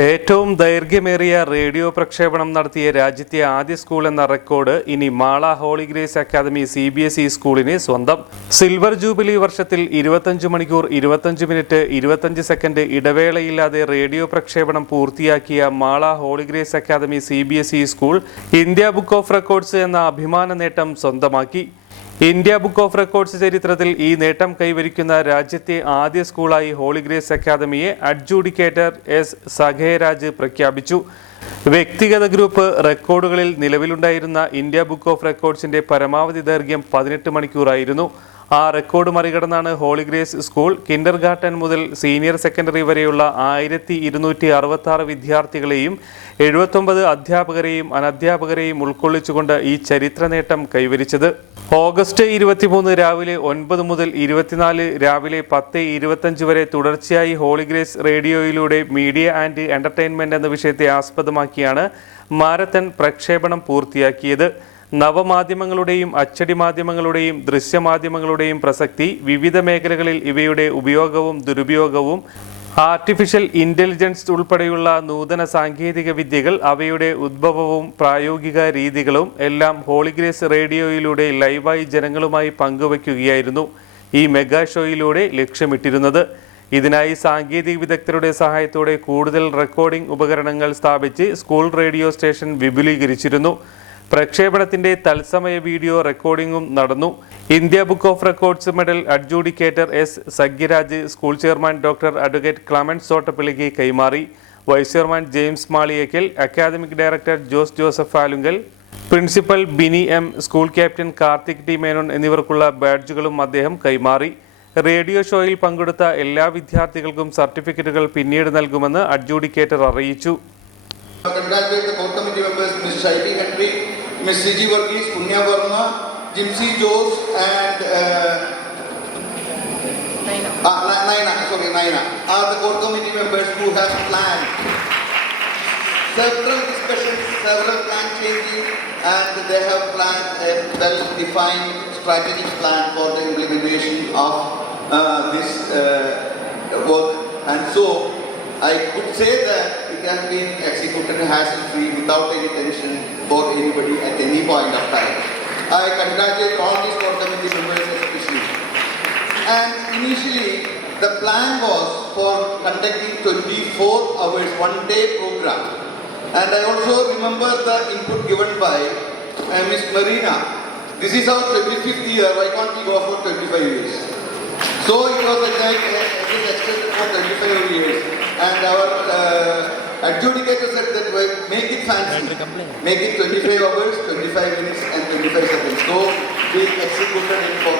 ഏറ്റവും ദൈർഘ്യമേറിയ റേഡിയോ പ്രക്ഷേപണം നടത്തിയ രാജ്യത്തെ ആദ്യ സ്കൂൾ എന്ന റെക്കോർഡ് ഇനി Mala Holy Grace Academy CBSE സ്കൂളിന് സ്വന്തം. സിൽവർ ജൂബിലി വർഷത്തിൽ 25 മണിക്കൂർ 25 മിനിറ്റ് 25 സെക്കൻഡ് ഇടവേളയില്ലാതെ റേഡിയോ പ്രക്ഷേപണം പൂർത്തിയാക്കിയ Mala Holy Grace Academy CBSE school India book of Records എന്ന അഭിമാന നേട്ടം സ്വന്തമാക്കി. ഇന്ത്യ ബുക്ക് ഓഫ് റെക്കോർഡ്സ് ചരിത്രത്തിൽ ഈ നേട്ടം കൈവരിക്കുന്ന രാജ്യത്തെ ആദ്യ സ്കൂളായി ഹോളി ഗ്രേസ് അക്കാദമിയെ അഡ്ജൂഡിക്കേറ്റർ S. സഖേരാജ് പ്രഖ്യാപിച്ചു. വ്യക്തിഗത ഗ്രൂപ്പ് റെക്കോർഡുകളിൽ നിലവിലുണ്ടായിരുന്ന ഇന്ത്യ ബുക്ക് ഓഫ് റെക്കോർഡ്സിന്റെ പരമാവധി ദൈർഘ്യം 18 മണിക്കൂറായിരുന്നു. ആ റെക്കോർഡ് മറികടന്നാണ് Holy Grace school kindergarten മുതൽ സീനിയർ സെക്കൻഡറി വരെയുള്ള 1266 വിദ്യാർത്ഥികളെയും 79 അധ്യാപകരെയും അനധ്യാപകരെയും ഉൾക്കൊള്ളിച്ചുകൊണ്ട് ഈ ചരിത്ര നേട്ടം കൈവരിച്ചത്. ഓഗസ്റ്റ് 23 രാവിലെ 9 മുതൽ 24 രാവിലെ 10:25 വരെ തുടർച്ചയായി ഹോളി ഗ്രേസ് റേഡിയോയിലൂടെ മീഡിയ ആൻഡ് എന്റർടൈൻമെന്റ് എന്ന വിഷയത്തെ ആസ്പദമാക്കിയാണ് മാരത്തൺ പ്രക്ഷേപണം പൂർത്തിയാക്കിയത്. നവമാധ്യമങ്ങളുടെയും അച്ചടി മാധ്യമങ്ങളുടെയും ദൃശ്യമാധ്യമങ്ങളുടെയും പ്രസക്തി, വിവിധ മേഖലകളിൽ ഇവയുടെ ഉപയോഗവും ദുരുപയോഗവും, ആർട്ടിഫിഷ്യൽ ഇന്റലിജൻസ് ഉൾപ്പെടെയുള്ള നൂതന സാങ്കേതിക വിദ്യകൾ, അവയുടെ ഉദ്ഭവവും പ്രായോഗിക രീതികളും എല്ലാം ഹോളി ഗ്രേസ് റേഡിയോയിലൂടെ ലൈവായി ജനങ്ങളുമായി പങ്കുവയ്ക്കുകയായിരുന്നു ഈ മെഗാ ഷോയിലൂടെ ലക്ഷ്യമിട്ടിരുന്നത്. ഇതിനായി സാങ്കേതിക വിദഗ്ധരുടെ സഹായത്തോടെ കൂടുതൽ റെക്കോർഡിംഗ് ഉപകരണങ്ങൾ സ്ഥാപിച്ച് സ്കൂൾ റേഡിയോ സ്റ്റേഷൻ വിപുലീകരിച്ചിരുന്നു. പ്രക്ഷേപണത്തിന്റെ തത്സമയ വീഡിയോ റെക്കോർഡിംഗും നടന്നു. India book of records medal adjudicator S. Sakhyaraj school chairman doctor advocate Clemens തോട്ടപ്പള്ളിക്ക് കൈമാറി. Vice chairman James Maliyekkal, academic director Joseph Alunkal, principal Bini M, school captain Karthik T Menon എന്നിവർക്കുള്ള ബാഡ്ജുകളും അദ്ദേഹം കൈമാറി. റേഡിയോ ഷോയിൽ പങ്കെടുത്ത എല്ലാ വിദ്യാർത്ഥികൾക്കും സർട്ടിഫിക്കറ്റുകൾ പിന്നീട് നൽകുമെന്ന് അഡ്ജൂഡിക്കേറ്റർ അറിയിച്ചു. Congratulate the core committee members, Ms. Shaiti Khatri, Ms. CG Varghese, Punya Verma, Jimsy Jose, and Naina are the core committee members who have planned several discussions, several plan changing, and they have planned a well-defined strategic plan for the implementation of this work. And so I could say that it has been executed hassle-free without any tension for anybody at any point of time. I congratulate all these core committee members especially. And initially, the plan was for conducting 24 hours, one-day program. And I also remember the input given by Ms. Marina. This is our 25th year, why can't we go for 25 years? So it was extended for 25 years. And our adjudicator said that make it fancy, make it 25 hours, 25 minutes and 25 seconds. So we executed it for